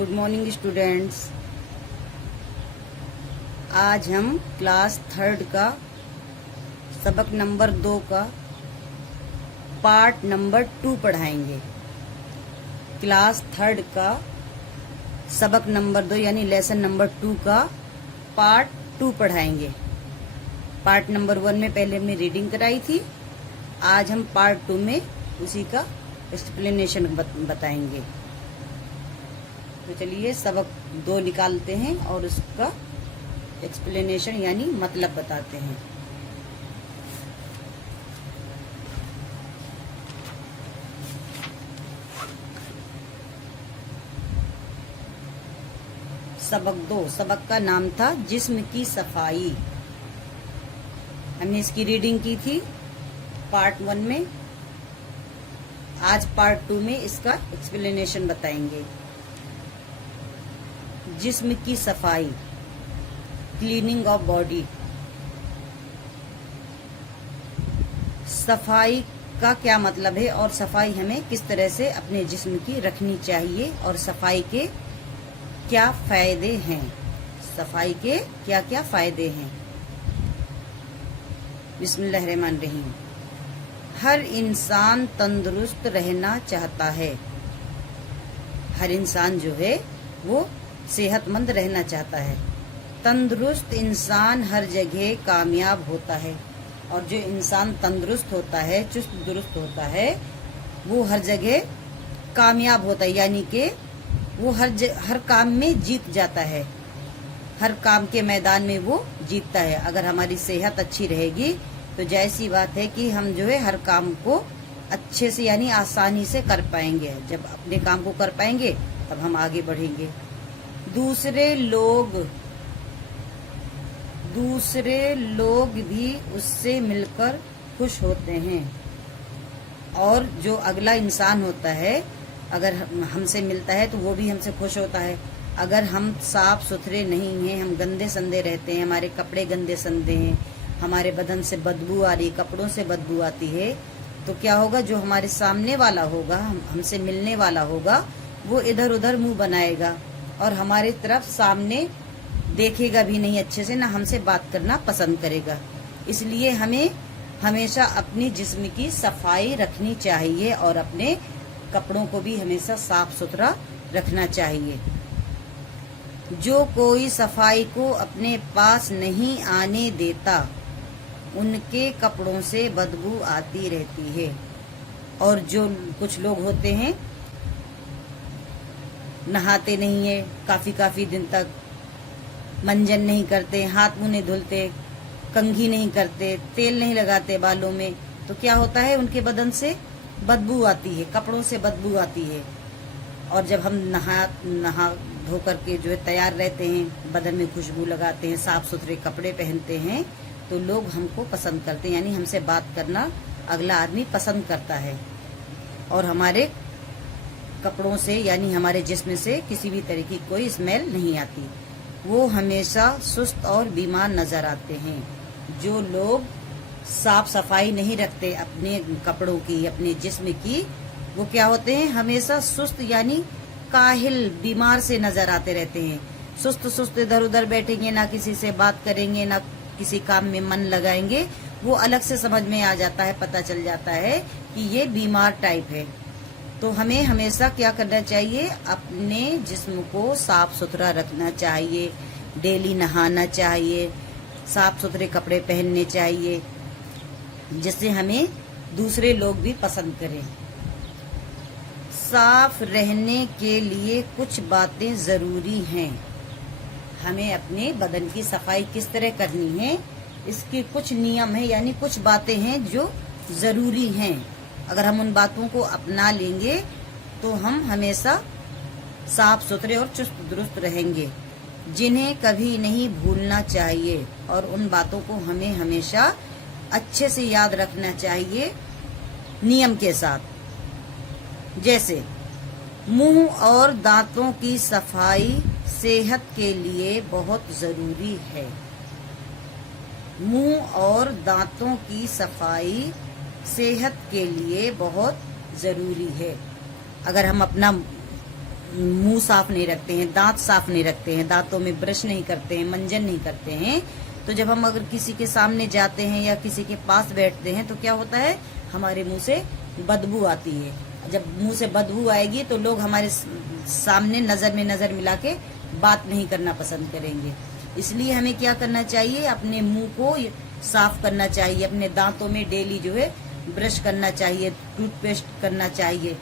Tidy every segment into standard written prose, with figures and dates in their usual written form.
Good morning students. आज हम class 3 का सबक नंबर 2 का पार्ट नंबर 2 पढ़ाएंगे। क्लास 3 का सबक नंबर 2 यानी लेसन नंबर 2 का पार्ट 2 पढ़ाएंगे। पार्ट नंबर 1 में पहले हमने रीडिंग कराई थी। आज हम पार्ट 2 में उसी का एक्सप्लेनेशन बताएंगे। तो चलिए सबक 2 निकालते हैं और उसका एक्सप्लेनेशन यानी मतलब बताते हैं। सबक 2 सबक का नाम था जिस्म की सफाई। हमने इसकी रीडिंग की थी पार्ट 1 में। आज पार्ट 2 में इसका एक्सप्लेनेशन बताएंगे। जिस्म की सफाई, क्लीनिंग ऑफ बॉडी। सफाई का क्या मतलब है और सफाई हमें किस तरह से अपने जिस्म की रखनी चाहिए और सफाई के क्या फायदे हैं। सफाई के क्या क्या फायदे हैं। बिस्मिल्लाहिर्रहमानिर्रहीम। हर इंसान तंदुरुस्त रहना चाहता है। हर इंसान जो है वो सेहतमंद रहना चाहता है। तंदुरुस्त इंसान हर जगह कामयाब होता है और जो इंसान तंदुरुस्त होता है, चुस्त दुरुस्त होता है, वो हर जगह कामयाब होता है, यानी कि वो हर काम में जीत जाता है। हर काम के मैदान में वो जीतता है। अगर हमारी सेहत अच्छी रहेगी तो जैसी बात है कि हम जो है हर काम को अच्छे से यानी आसानी से कर पाएंगे। जब अपने काम को कर पाएंगे तब हम आगे बढ़ेंगे। दूसरे लोग भी उससे मिलकर खुश होते हैं। और जो अगला इंसान होता है अगर हमसे मिलता है तो वो भी हमसे खुश होता है। अगर हम साफ सुथरे नहीं हैं, हम गंदे संदे रहते हैं, हमारे कपड़े गंदे संदे हैं, हमारे बदन से बदबू आ रही, कपड़ों से बदबू आती है, तो क्या होगा, जो हमारे सामने वाला होगा, हमसे मिलने वाला होगा, वो इधर उधर मुंह बनाएगा और हमारी तरफ सामने देखेगा भी नहीं अच्छे से, ना हमसे बात करना पसंद करेगा। इसलिए हमें हमेशा अपनी जिस्म की सफाई रखनी चाहिए और अपने कपड़ों को भी हमेशा साफ सुथरा रखना चाहिए। जो कोई सफाई को अपने पास नहीं आने देता, उनके कपड़ों से बदबू आती रहती है। और जो कुछ लोग होते हैं नहाते नहीं है, काफी दिन तक मंजन नहीं करते, हाथ मुंह नहीं धुलते, कंघी नहीं करते, तेल नहीं लगाते बालों में, तो क्या होता है, उनके बदन से बदबू आती है, कपड़ों से बदबू आती है। और जब हम नहा धो करके जो है तैयार रहते हैं, बदन में खुशबू लगाते हैं, साफ सुथरे कपड़े पहनते हैं, तो लोग हमको पसंद करते हैं, यानी हमसे बात करना अगला आदमी पसंद करता है। और हमारे कपड़ों से यानी हमारे जिस्म से किसी भी तरह की कोई स्मेल नहीं आती। वो हमेशा सुस्त और बीमार नजर आते हैं। जो लोग साफ सफाई नहीं रखते अपने कपड़ों की, अपने जिस्म की, वो क्या होते हैं, हमेशा सुस्त यानी काहिल, बीमार से नजर आते रहते हैं। सुस्त इधर उधर बैठेंगे, ना किसी से बात करेंगे, ना किसी काम में मन लगाएंगे। वो अलग से समझ में आ जाता है, पता चल जाता है कि ये बीमार टाइप है। तो हमें हमेशा क्या करना चाहिए, अपने जिस्म को साफ सुथरा रखना चाहिए, डेली नहाना चाहिए, साफ सुथरे कपड़े पहनने चाहिए, जिससे हमें दूसरे लोग भी पसंद करें। साफ रहने के लिए कुछ बातें जरूरी हैं। हमें अपने बदन की सफाई किस तरह करनी है, इसके कुछ नियम है, यानी कुछ बातें हैं जो जरूरी हैं। अगर हम उन बातों को अपना लेंगे तो हम हमेशा साफ सुथरे और चुस्त दुरुस्त रहेंगे, जिन्हें कभी नहीं भूलना चाहिए। और उन बातों को हमें हमेशा अच्छे से याद रखना चाहिए नियम के साथ। जैसे मुंह और दांतों की सफाई सेहत के लिए बहुत जरूरी है। मुंह और दांतों की सफाई सेहत के लिए बहुत जरूरी है। अगर हम अपना मुंह साफ नहीं रखते हैं, दांत साफ नहीं रखते हैं, दांतों में ब्रश नहीं करते हैं, मंजन नहीं करते हैं, तो जब हम अगर किसी के सामने जाते हैं या किसी के पास बैठते हैं तो क्या होता है, हमारे मुंह से बदबू आती है। जब मुंह से बदबू आएगी तो लोग हमारे सामने नजर में नजर मिला के बात नहीं करना पसंद करेंगे। इसलिए हमें क्या करना चाहिए, अपने मुंह को साफ करना चाहिए, अपने दांतों में डेली जो है ब्रश करना चाहिए, टूथपेस्ट करना चाहिए,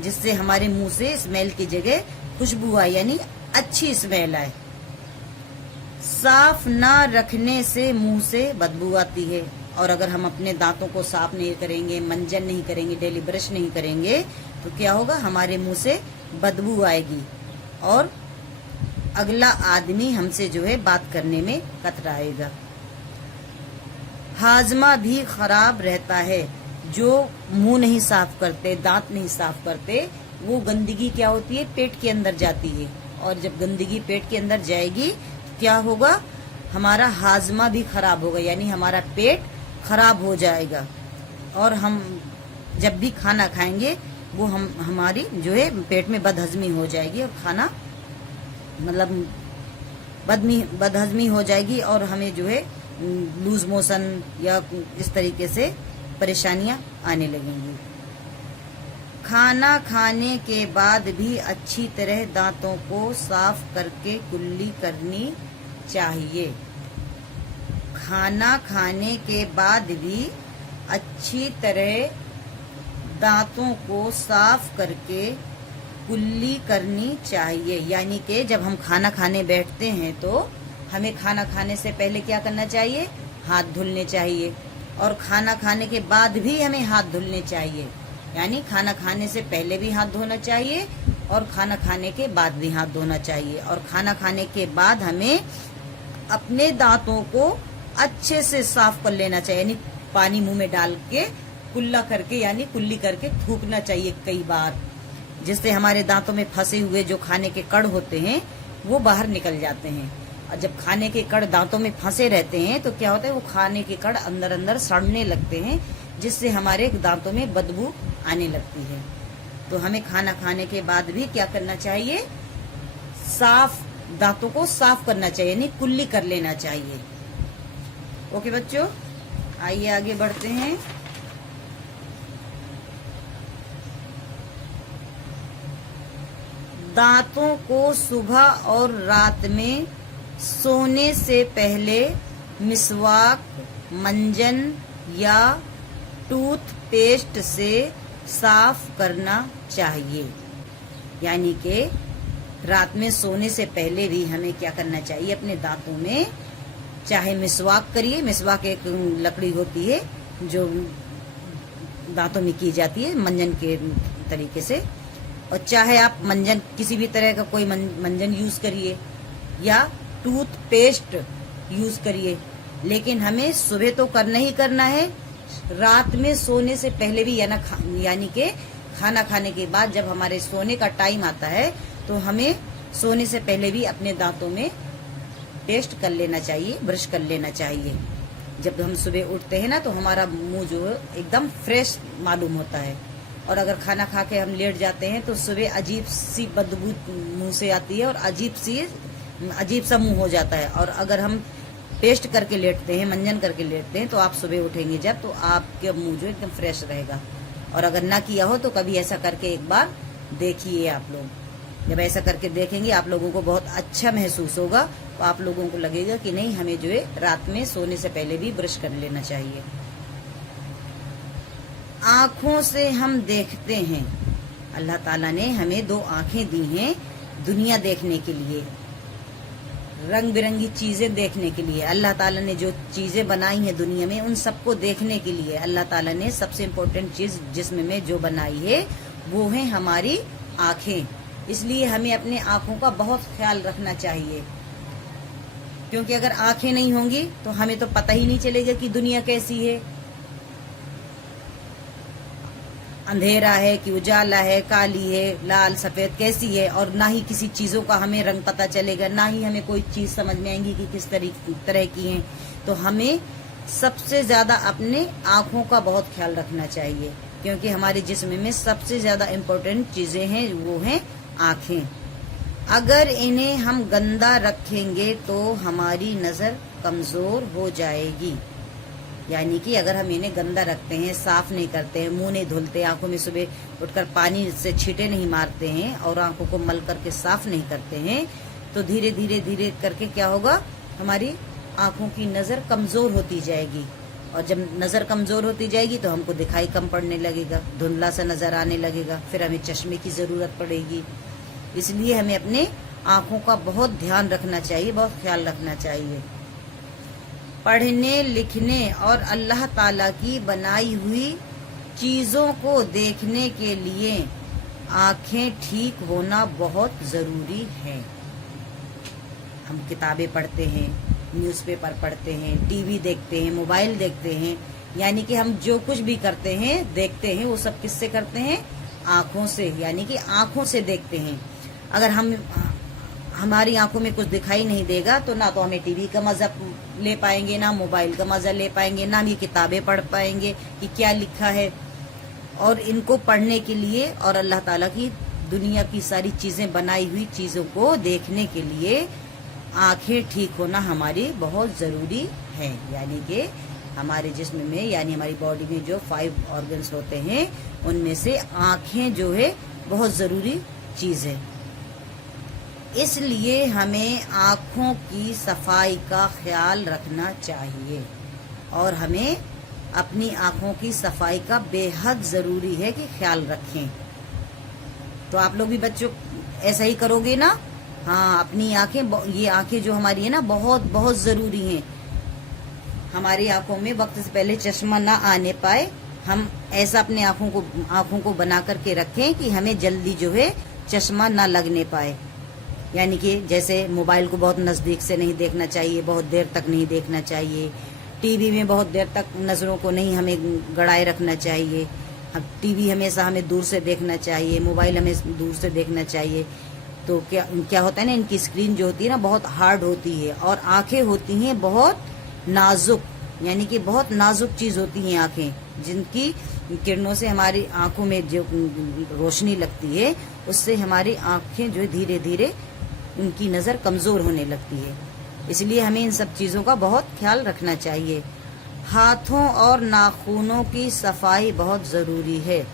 जिससे हमारे मुंह से स्मेल की जगह खुशबू आए, यानी अच्छी स्मेल आए। साफ ना रखने से मुंह से बदबू आती है, और अगर हम अपने दांतों को साफ नहीं करेंगे, मंजन नहीं करेंगे, डेली ब्रश नहीं करेंगे तो क्या होगा, हमारे मुंह से बदबू आएगी और अगला आदमी हमसे जो है बात करने में कतराएगा। हाजमा भी खराब रहता है। जो मुंह नहीं साफ करते, दांत नहीं साफ करते, वो गंदगी क्या होती है, पेट के अंदर जाती है, और जब गंदगी पेट के अंदर जाएगी तो क्या होगा, हमारा हाजमा भी खराब होगा, यानी हमारा पेट खराब हो जाएगा, और हम जब भी खाना खाएंगे वो हमारी जो है पेट में बदहजमी हो जाएगी, और खाना मतलब बदहजमी हो जाएगी, और हमें जो है लूज मोशन या इस तरीके से परेशानियां आने लगेंगी। खाना खाने के बाद भी अच्छी तरह दांतों को साफ करके कुल्ली करनी चाहिए। खाना खाने के बाद भी अच्छी तरह दांतों को साफ करके कुल्ली करनी चाहिए, यानी कि जब हम खाना खाने बैठते हैं तो हमें खाना खाने से पहले क्या करना चाहिए, हाथ धुलने चाहिए, और खाना खाने के बाद भी हमें हाथ धुलने चाहिए, यानी खाना खाने से पहले भी हाथ धोना चाहिए और खाना खाने के बाद भी हाथ धोना चाहिए। और खाना खाने के बाद हमें अपने दांतों को अच्छे से साफ कर लेना चाहिए, यानी पानी मुंह में डाल के कुल्ला करके, यानी कुल्ली करके थूकना चाहिए कई बार, जिससे हमारे दांतों में फंसे हुए जो खाने के कण होते हैं वो बाहर निकल जाते हैं। और जब खाने के कण दांतों में फंसे रहते हैं तो क्या होता है, वो खाने के कण अंदर अंदर सड़ने लगते हैं, जिससे हमारे दांतों में बदबू आने लगती है। तो हमें खाना खाने के बाद भी क्या करना चाहिए, साफ दांतों को साफ करना चाहिए, यानी कुल्ली कर लेना चाहिए। ओके बच्चों, आइए आगे बढ़ते हैं। दांतों को सुबह और रात में सोने से पहले मिसवाक, मंजन या टूथपेस्ट से साफ करना चाहिए। यानी कि रात में सोने से पहले भी हमें क्या करना चाहिए, अपने दांतों में चाहे मिसवाक करिए, मिसवाक एक लकड़ी होती है जो दांतों में की जाती है मंजन के तरीके से, और चाहे आप मंजन किसी भी तरह का कोई मंजन यूज करिए या टूथपेस्ट यूज करिए, लेकिन हमें सुबह तो करना ही करना है, रात में सोने से पहले भी, यानी कि खाना खाने के बाद जब हमारे सोने का टाइम आता है तो हमें सोने से पहले भी अपने दांतों में पेस्ट कर लेना चाहिए, ब्रश कर लेना चाहिए। जब हम सुबह उठते हैं ना तो हमारा मुंह जो है एकदम फ्रेश मालूम होता है, और अगर खाना खा के हम लेट जाते हैं तो सुबह अजीब सी बदबू मुंह से आती है और अजीब सा मुंह हो जाता है। और अगर हम पेस्ट करके लेटते हैं, मंजन करके लेटते हैं, तो आप सुबह उठेंगे जब, तो आपके मुंह जो एकदम फ्रेश रहेगा। और अगर ना किया हो तो कभी ऐसा करके एक बार देखिए आप लोग। जब ऐसा करके देखेंगे आप लोगों को बहुत अच्छा महसूस होगा, तो आप लोगों को लगेगा कि नहीं, हमें जो है रात में सोने से पहले भी ब्रश कर लेना चाहिए। आँखों से हम देखते हैं। अल्लाह ताला ने हमें 2 आँखें दी हैं दुनिया देखने के लिए, रंग बिरंगी चीजें देखने के लिए। अल्लाह ताला ने जो चीजें बनाई हैं दुनिया में उन सबको देखने के लिए अल्लाह ताला ने सबसे इम्पोर्टेंट चीज जिस्म में जो बनाई है वो है हमारी आँखें। इसलिए हमें अपने आँखों का बहुत ख्याल रखना चाहिए, क्योंकि अगर आँखें नहीं होंगी तो हमें तो पता ही नहीं चलेगा कि दुनिया कैसी है, अंधेरा है कि उजाला है, काली है, लाल सफेद कैसी है, और ना ही किसी चीजों का हमें रंग पता चलेगा, ना ही हमें कोई चीज समझ में आएगी कि किस तरह की है। तो हमें सबसे ज्यादा अपने आँखों का बहुत ख्याल रखना चाहिए, क्योंकि हमारे जिस्म में सबसे ज्यादा इम्पोर्टेंट चीजें हैं वो हैं आंखें, अगर इन्हें हम गंदा रखेंगे तो हमारी नजर कमजोर हो जाएगी। यानी कि अगर हम इन्हें गंदा रखते हैं, साफ नहीं करते हैं, मुंह नहीं धुलते, आंखों में सुबह उठकर पानी से छींटे नहीं मारते हैं और आंखों को मल करके साफ नहीं करते हैं, तो धीरे धीरे धीरे करके क्या होगा, हमारी आंखों की नजर कमजोर होती जाएगी। और जब नजर कमजोर होती जाएगी तो हमको दिखाई कम पड़ने लगेगा, धुंधला सा नजर आने लगेगा, फिर हमें चश्मे की जरूरत पड़ेगी। इसलिए हमें अपने आंखों का बहुत ध्यान रखना चाहिए, बहुत ख्याल रखना चाहिए। पढ़ने लिखने और अल्लाह ताला की बनाई हुई चीजों को देखने के लिए आंखें ठीक होना बहुत जरूरी है। हम किताबें पढ़ते हैं, न्यूज़पेपर पढ़ते हैं, टीवी देखते हैं, मोबाइल देखते हैं, यानी कि हम जो कुछ भी करते हैं, देखते हैं, वो सब किससे करते हैं, आंखों से, यानी कि आंखों से देखते हैं। अगर हमारी आंखों में कुछ दिखाई नहीं देगा तो ना तो हमें टीवी का मजा ले पाएंगे, ना मोबाइल का मजा ले पाएंगे, ना ये किताबें पढ़ पाएंगे कि क्या लिखा है। और इनको पढ़ने के लिए और अल्लाह ताला की दुनिया की सारी चीजें बनाई हुई चीजों को देखने के लिए आंखें ठीक होना हमारी बहुत जरूरी है। यानी कि हमारे जिस्म में, यानी हमारी बॉडी में जो 5 ऑर्गन्स होते हैं उनमें से आंखें जो है बहुत जरूरी चीज है। इसलिए हमें आंखों की सफाई का ख्याल रखना चाहिए और हमें अपनी आंखों की सफाई का बेहद जरूरी है कि ख्याल रखें। तो आप लोग भी बच्चों ऐसा ही करोगे ना? हाँ, अपनी आंखें, ये आंखें जो हमारी है ना, बहुत बहुत जरूरी हैं। हमारी आंखों में वक्त से पहले चश्मा ना आने पाए, हम ऐसा अपने आंखों को बना करके रखें कि हमें जल्दी जो है चश्मा ना लगने पाए। यानी कि जैसे मोबाइल को बहुत नजदीक से नहीं देखना चाहिए, बहुत देर तक नहीं देखना चाहिए, टीवी में बहुत देर तक नजरों को नहीं हमें गड़ाए रखना चाहिए। टीवी हमेशा हमें दूर से देखना चाहिए, मोबाइल हमें दूर से देखना चाहिए। तो क्या होता है ना, इनकी स्क्रीन जो होती है ना बहुत हार्ड होती है और आंखें होती हैं बहुत नाजुक, यानी कि बहुत नाजुक चीज होती हैं आंखें, जिनकी किरणों से हमारी आंखों में जो रोशनी लगती है उससे हमारी आंखें जो धीरे धीरे उनकी नजर कमजोर होने लगती है। इसलिए हमें इन सब चीजों का बहुत ख्याल रखना चाहिए। हाथों और नाखूनों की सफाई बहुत जरूरी है।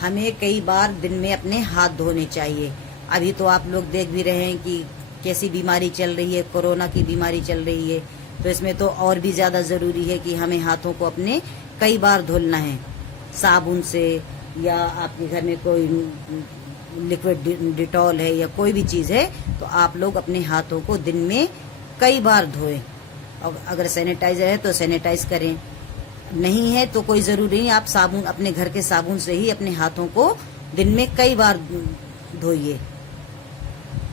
हमें कई बार दिन में अपने हाथ धोने चाहिए। अभी तो आप लोग देख भी रहे हैं कि कैसी बीमारी चल रही है, कोरोना की बीमारी चल रही है, तो इसमें तो और भी ज्यादा जरूरी है कि हमें हाथों को अपने कई बार धुलना है, साबुन से, या आपके घर में कोई लिक्विड डिटॉल है या कोई भी चीज है तो आप लोग अपने हाथों को दिन में कई बार धोएं। और अगर सैनिटाइजर है तो सैनिटाइज करें, नहीं है तो कोई जरूरी नहीं, आप साबुन, अपने घर के साबुन से ही अपने हाथों को दिन में कई बार धोइए।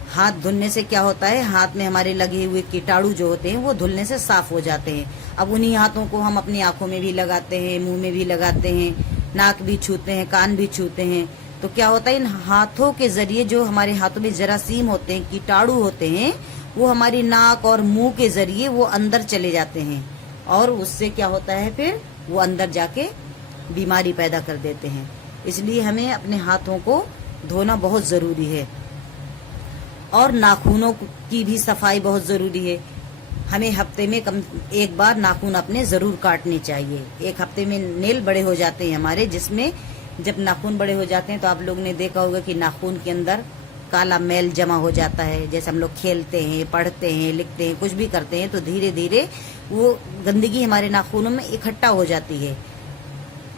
हाथ धुलने से क्या होता है, हाथ में हमारे लगे हुए कीटाणु जो होते हैं वो धुलने से साफ हो जाते हैं। अब उन्हीं हाथों को हम अपनी आंखों में भी लगाते हैं, मुंह में भी लगाते हैं, नाक भी छूते हैं, कान भी छूते हैं, तो क्या होता है, इन हाथों के जरिए जो हमारे हाथों में जरासीम होते हैं, कीटाणु होते हैं, वो हमारी नाक और मुंह के जरिए वो अंदर चले जाते हैं और उससे क्या होता है, फिर वो अंदर जाके बीमारी पैदा कर देते हैं। इसलिए हमें अपने हाथों को धोना बहुत जरूरी है। और नाखूनों की भी सफाई बहुत जरूरी है। हमें हफ्ते में कम एक बार नाखून अपने जरूर काटने चाहिए। एक हफ्ते में नेल बड़े हो जाते हैं हमारे, जिसमें जब नाखून बड़े हो जाते हैं तो आप लोगों ने देखा होगा कि नाखून के अंदर काला मैल जमा हो जाता है। जैसे हम लोग खेलते हैं, पढ़ते हैं, लिखते हैं, कुछ भी करते हैं तो धीरे धीरे वो गंदगी हमारे नाखूनों में इकट्ठा हो जाती है।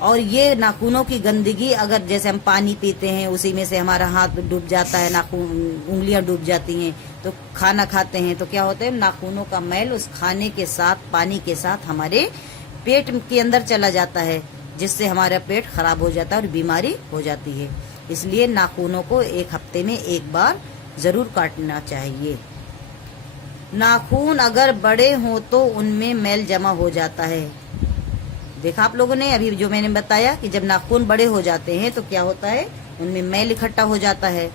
और ये नाखूनों की गंदगी, अगर जैसे हम पानी पीते हैं उसी में से हमारा हाथ डूब जाता है, नाखून, उंगलियां डूब जाती हैं, तो खाना खाते हैं तो क्या होता है, नाखूनों का मैल उस खाने के साथ, पानी के साथ हमारे पेट के अंदर चला जाता है, जिससे हमारा पेट खराब हो जाता है और बीमारी हो जाती है। इसलिए नाखूनों को एक हफ्ते में एक बार जरूर काटना चाहिए। नाखून अगर बड़े हों तो उनमें मैल जमा हो जाता है। देखा आप लोगों ने अभी जो मैंने बताया कि जब नाखून बड़े हो जाते हैं तो क्या होता है, उनमें मैल इकट्ठा हो जाता है।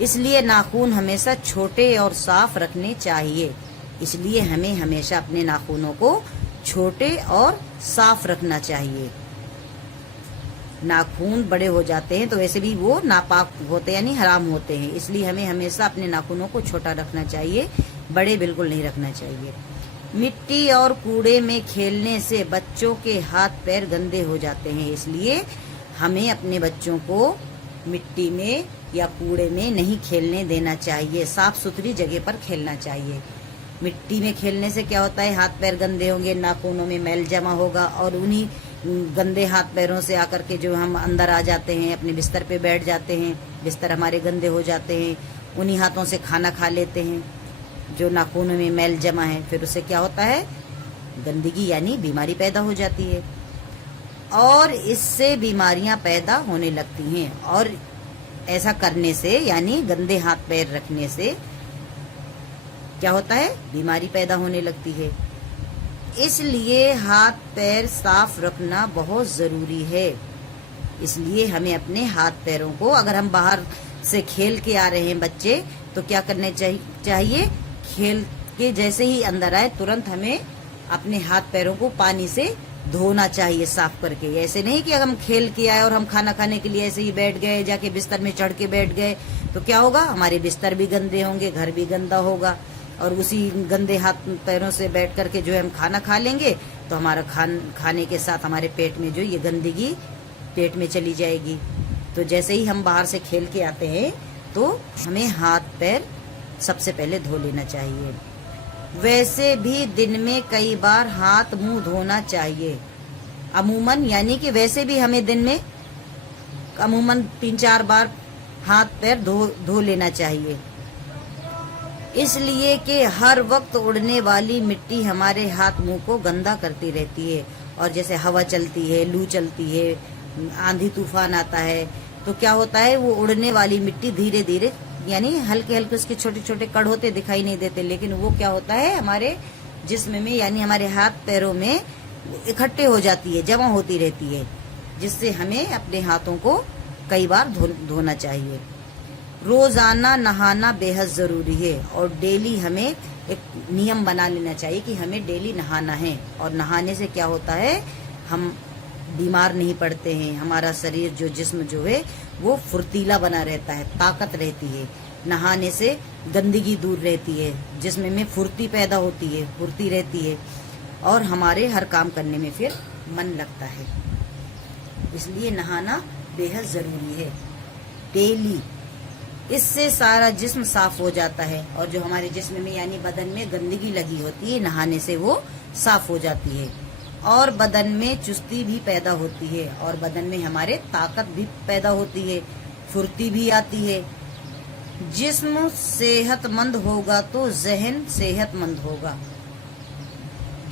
इसलिए नाखून हमेशा छोटे और साफ रखने चाहिए। इसलिए हमें हमेशा अपने नाखूनों को छोटे और साफ रखना चाहिए। नाखून बड़े हो जाते हैं तो वैसे भी वो नापाक होते हैं यानी हराम होते हैं। इसलिए हमें हमेशा अपने नाखूनों को छोटा रखना चाहिए, बड़े बिल्कुल नहीं रखना चाहिए। मिट्टी और कूड़े में खेलने से बच्चों के हाथ पैर गंदे हो जाते हैं, इसलिए हमें अपने बच्चों को मिट्टी में या कूड़े में नहीं खेलने देना चाहिए, साफ सुथरी जगह पर खेलना चाहिए। मिट्टी में खेलने से क्या होता है, हाथ पैर गंदे होंगे, नाखूनों में मैल जमा होगा और उन्हीं गंदे हाथ पैरों से आकर के जो हम अंदर आ जाते हैं, अपने बिस्तर पे बैठ जाते हैं, बिस्तर हमारे गंदे हो जाते हैं, उन्हीं हाथों से खाना खा लेते हैं जो नाखूनों में मैल जमा है। फिर उससे क्या होता है, गंदगी यानी बीमारी पैदा हो जाती है और इससे बीमारियां पैदा होने लगती हैं। और ऐसा करने से यानी गंदे हाथ पैर रखने से क्या होता है, बीमारी पैदा होने लगती है। इसलिए हाथ पैर साफ रखना बहुत जरूरी है। इसलिए हमें अपने हाथ पैरों को, अगर हम बाहर से खेल के आ रहे हैं बच्चे, तो क्या करने चाहिए, खेल के जैसे ही अंदर आए तुरंत हमें अपने हाथ पैरों को पानी से धोना चाहिए साफ करके। ऐसे नहीं कि अगर हम खेल के आए और हम खाना खाने के लिए ऐसे ही बैठ गए, जाके बिस्तर में चढ़ के बैठ गए, तो क्या होगा, हमारे बिस्तर भी गंदे होंगे, घर भी गंदा होगा और उसी गंदे हाथ पैरों से बैठ करके जो है हम खाना खा लेंगे तो हमारा खाने के साथ हमारे पेट में जो ये गंदगी पेट में चली जाएगी। तो जैसे ही हम बाहर से खेल के आते हैं तो हमें हाथ पैर सबसे पहले धो लेना चाहिए। वैसे भी दिन में कई बार हाथ मुंह धोना चाहिए, अमूमन, यानी कि वैसे भी हमें दिन में अमूमन 3-4 बार हाथ पैर धो लेना चाहिए। इसलिए कि हर वक्त उड़ने वाली मिट्टी हमारे हाथ मुंह को गंदा करती रहती है और जैसे हवा चलती है, लू चलती है, आंधी तूफान आता है तो क्या होता है, वो उड़ने वाली मिट्टी धीरे धीरे यानी हल्के हल्के उसके छोटे छोटे कण होते दिखाई नहीं देते, लेकिन वो क्या होता है हमारे जिस्म में यानी हमारे हाथ पैरों में इकट्ठे हो जाती है, जमा होती रहती है, जिससे हमें अपने हाथों को कई बार धोना चाहिए। रोजाना नहाना बेहद जरूरी है और डेली हमें एक नियम बना लेना चाहिए कि हमें डेली नहाना है। और नहाने से क्या होता है, हम बीमार नहीं पड़ते हैं, हमारा शरीर जो जिस्म जो है वो फुर्तीला बना रहता है, ताकत रहती है। नहाने से गंदगी दूर रहती है, जिस्म में फुर्ती पैदा होती है, फुर्ती रहती है और हमारे हर काम करने में फिर मन लगता है। इसलिए नहाना बेहद जरूरी है डेली। इससे सारा जिस्म साफ हो जाता है और जो हमारे जिस्म में यानी बदन में गंदगी लगी होती है, नहाने से वो साफ हो जाती है और बदन में चुस्ती भी पैदा होती है और बदन में हमारे ताकत भी पैदा होती है, फुर्ती भी आती है। जिस्म सेहतमंद होगा तो जहन सेहतमंद होगा।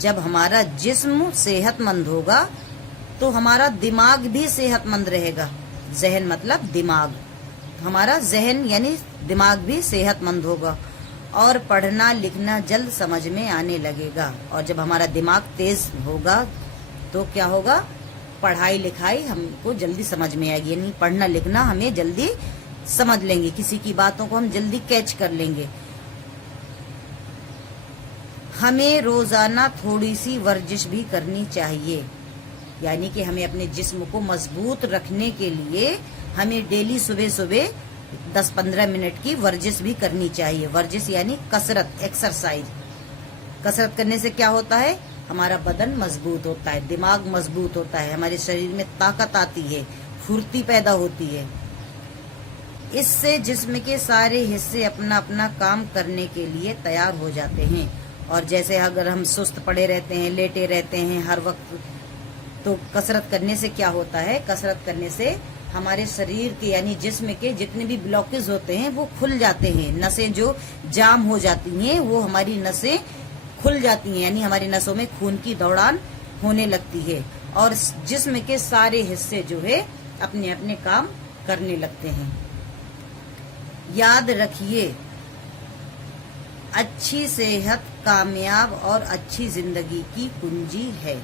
जब हमारा जिस्म सेहतमंद होगा तो हमारा दिमाग भी सेहतमंद रहेगा। जहन मतलब दिमाग, हमारा जहन यानी दिमाग भी सेहतमंद होगा और पढ़ना लिखना जल्द समझ में आने लगेगा। और जब हमारा दिमाग तेज होगा तो क्या होगा, पढ़ाई लिखाई हमको जल्दी समझ में आएगी, यानी पढ़ना लिखना हमें जल्दी समझ लेंगे, किसी की बातों को हम जल्दी कैच कर लेंगे। हमें रोजाना थोड़ी सी वर्जिश भी करनी चाहिए, यानी कि हमें अपने जिस्म को मजबूत रखने के लिए हमें डेली सुबह सुबह 10-15 मिनट की वर्जिश भी करनी चाहिए। वर्जिश यानी कसरत, एक्सरसाइज। कसरत करने से क्या होता है, हमारा बदन मजबूत होता है, दिमाग मजबूत होता है, हमारे शरीर में ताकत आती है, फुर्ती पैदा होती है। इससे जिस्म के सारे हिस्से अपना अपना काम करने के लिए तैयार हो जाते हैं। और जैसे अगर हम सुस्त पड़े रहते हैं, लेटे रहते हैं हर वक्त, तो कसरत करने से क्या होता है, कसरत करने से हमारे शरीर के यानी जिस्म के जितने भी ब्लॉकेज होते हैं वो खुल जाते हैं। नसें जो जाम हो जाती हैं वो हमारी नसें खुल जाती हैं, यानी हमारी नसों में खून की दौड़ान होने लगती है और जिस्म के सारे हिस्से जो है अपने अपने काम करने लगते हैं। याद रखिए, अच्छी सेहत कामयाब और अच्छी जिंदगी की कुंजी है।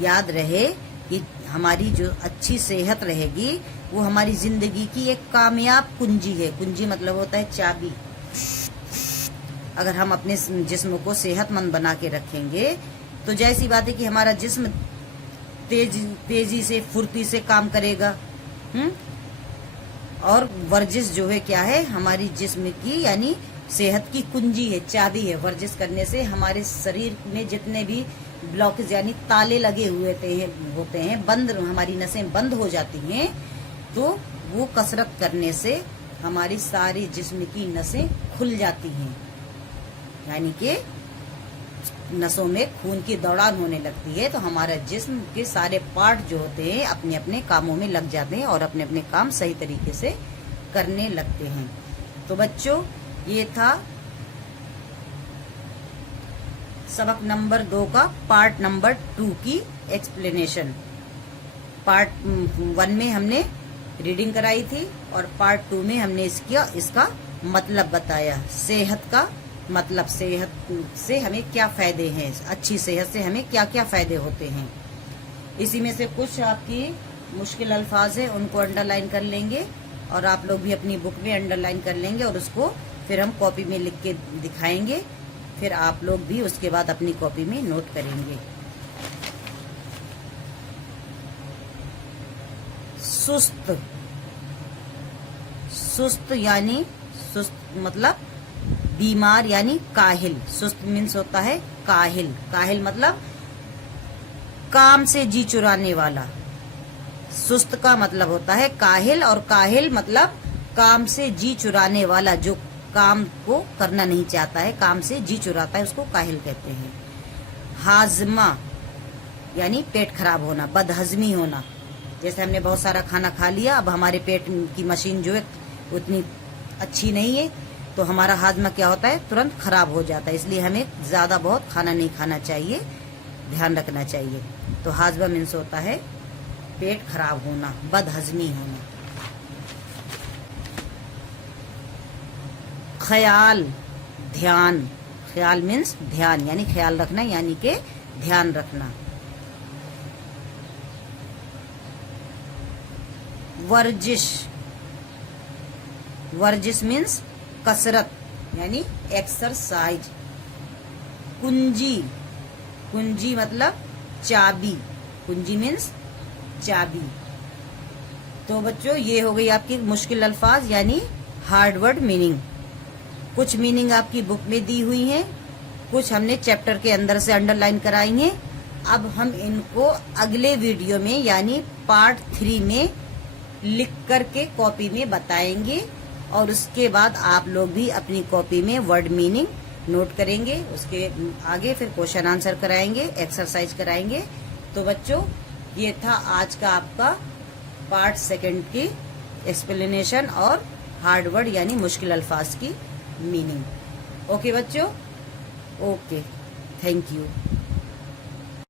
याद रहे कि हमारी जो अच्छी सेहत रहेगी वो हमारी जिंदगी की एक कामयाब कुंजी है। कुंजी मतलब होता है चाबी। अगर हम अपने जिस्म को सेहतमंद बना के रखेंगे तो जैसी बात है कि हमारा जिस्म तेजी से फुर्ती से काम करेगा। और वर्जिश जो है क्या है, हमारी जिस्म की यानी सेहत की कुंजी है, चाबी है। वर्जिश करने से हमारे शरीर में जितने भी ब्लॉकेज यानी ताले लगे हुए होते हैं, बंद, हमारी नसें बंद हो जाती हैं, तो वो कसरत करने से हमारी सारी जिस्म की नसें खुल जाती हैं, यानी कि नसों में खून की दौड़ान होने लगती है। तो हमारा जिस्म के सारे पार्ट जो होते हैं अपने अपने कामों में लग जाते हैं और अपने अपने काम सही तरीके से करने लगते हैं। तो बच्चों, ये था सबक नंबर 2 का पार्ट नंबर 2 की एक्सप्लेनेशन। पार्ट 1 में हमने रीडिंग कराई थी और पार्ट 2 में हमने इसका मतलब बताया। सेहत का मतलब, सेहत से हमें क्या फायदे हैं, अच्छी सेहत से हमें क्या क्या फायदे होते हैं। इसी में से कुछ आपकी मुश्किल अल्फाज है, उनको अंडरलाइन कर लेंगे और आप लोग भी अपनी बुक में अंडरलाइन कर लेंगे और उसको फिर हम कॉपी में लिख के दिखाएंगे। फिर आप लोग भी उसके बाद अपनी कॉपी में नोट करेंगे। सुस्त, सुस्त यानी सुस्त मतलब बीमार यानी काहिल। सुस्त मीन्स होता है काहिल। काहिल मतलब काम से जी चुराने वाला। सुस्त का मतलब होता है काहिल और काहिल मतलब काम से जी चुराने वाला, जो काम को करना नहीं चाहता है, काम से जी चुराता है, उसको काहिल कहते हैं। हाजमा यानी पेट खराब होना, बदहजमी होना। जैसे हमने बहुत सारा खाना खा लिया, अब हमारे पेट की मशीन जो है उतनी अच्छी नहीं है, तो हमारा हाजमा क्या होता है, तुरंत खराब हो जाता है। इसलिए हमें ज्यादा बहुत खाना नहीं खाना चाहिए, ध्यान रखना चाहिए। तो हाजमा मीन्स होता है पेट खराब होना, बदहजमी होना। ख्याल, ध्यान। ख्याल मीन्स ध्यान, यानी ख्याल रखना, यानी के ध्यान रखना। वर्जिश, वर्जिश मीन्स कसरत यानी एक्सरसाइज। कुंजी, कुंजी मतलब चाबी। कुंजी मीन्स चाबी। तो बच्चों, ये हो गई आपकी मुश्किल अल्फाज यानी हार्ड वर्ड मीनिंग। कुछ मीनिंग आपकी बुक में दी हुई हैं, कुछ हमने चैप्टर के अंदर से अंडरलाइन कराई हैं। अब हम इनको अगले वीडियो में यानी पार्ट 3 में लिख करके कॉपी में बताएंगे और उसके बाद आप लोग भी अपनी कॉपी में वर्ड मीनिंग नोट करेंगे। उसके आगे फिर क्वेश्चन आंसर कराएंगे, एक्सरसाइज कराएंगे। तो बच्चों, ये था आज का आपका पार्ट 2 की एक्सप्लेनेशन और हार्ड वर्ड यानी मुश्किल अल्फाज की मीनिंग। ओके बच्चों, ओके, थैंक यू।